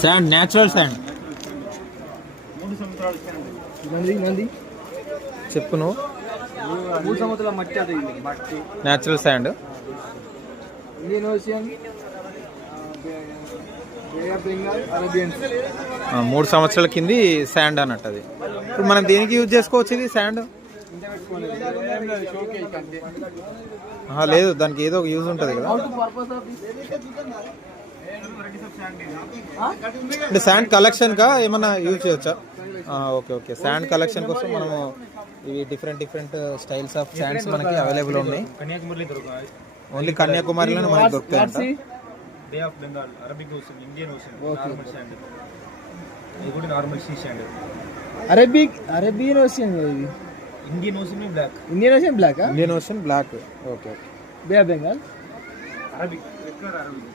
Sand natural sand చెప్పు నువ్వు. 3 సంవత్సరాల మట్టి అది natural sand. Indian Ocean, bay of Bengal, Arabian. 3 సంవత్సరాల కింది శాండ్ అన్నట్టు అది. ఇప్పుడు మనం దేనికి యూజ్ చేసుకోవచ్చు ఇది శాండ్? లేదు, దానికి ఏదో ఒక యూజ్ ఉంటుంది కదా. అంటే శాండ్ కలెక్షన్ కా ఏమన్నా యూజ్ చేయొచ్చా? ఓకే ఓకే, శాండ్ కలెక్షన్ కోసం మనము ఇవి డిఫరెంట్ స్టైల్స్ ఆఫ్ శాండ్స్ మనకి అవైలబుల్ ఉన్నాయి. ఓన్లీ కన్యాకుమారిలోనే మనకి దొరుకుతాయి. Bay of Bengal, Arabic ocean, Indian ocean, normal sand, ఇది కూడా normal sea sand. Arabian ocean, Indian ocean black. Indian ocean black. Indian ocean black. Okay. Bay of Bengal, Arabic, red colour Arabic.